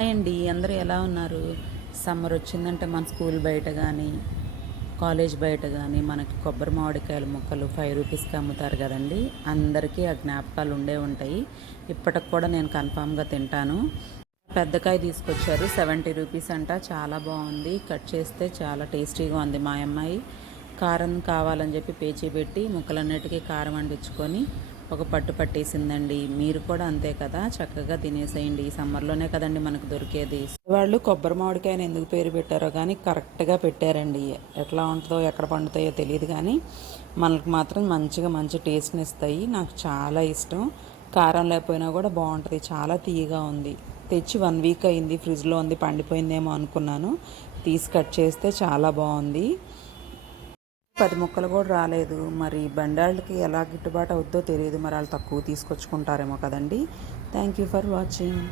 Hi అండి, అందరూ ఎలా ఉన్నారు? సమ్మర్ వచ్చిందంటే మన స్కూల్ బయట కానీ కాలేజ్ బయట కానీ మనకి కొబ్బరి మామిడికాయల ముక్కలు 5 రూపీస్కి అమ్ముతారు కదండి. అందరికీ ఆ జ్ఞాపకాలు ఉండే ఉంటాయి. ఇప్పటికి కూడా నేను కన్ఫామ్గా తింటాను. పెద్దకాయ తీసుకొచ్చారు, 70 రూపీస్ అంట. చాలా బాగుంది, కట్ చేస్తే చాలా టేస్టీగా ఉంది. మా అమ్మాయి కారం కావాలని చెప్పి పేచీ పెట్టి ముక్కలన్నిటికీ కారం అంటించుకొని ఒక పట్టు పట్టేసిందండి. మీరు కూడా అంతే కదా, చక్కగా తినేసేయండి. ఈ సమ్మర్లోనే కదండి మనకు దొరికేది. వాళ్ళు కొబ్బరి మామిడికాయని ఎందుకు పేరు పెట్టారో కానీ కరెక్ట్గా పెట్టారండి. ఎట్లా ఉంటుందో ఎక్కడ పండుతాయో తెలియదు కానీ మనకు మాత్రం మంచి టేస్ట్ని ఇస్తాయి. నాకు చాలా ఇష్టం. కారం లేకపోయినా కూడా బాగుంటుంది, చాలా తీయగా ఉంది. తెచ్చి 1 వీక్ అయింది, ఫ్రిడ్జ్లో ఉంది, పండిపోయిందేమో అనుకున్నాను. తీసి కట్ చేస్తే చాలా బాగుంది. 10 ముక్కలు కూడా రాలేదు. మరి బండాళ్ళకి ఎలా గిట్టుబాటు అవుద్దో తెలియదు. మరి వాళ్ళు తక్కువ తీసుకొచ్చుకుంటారేమో కదండి. Thank you for watching.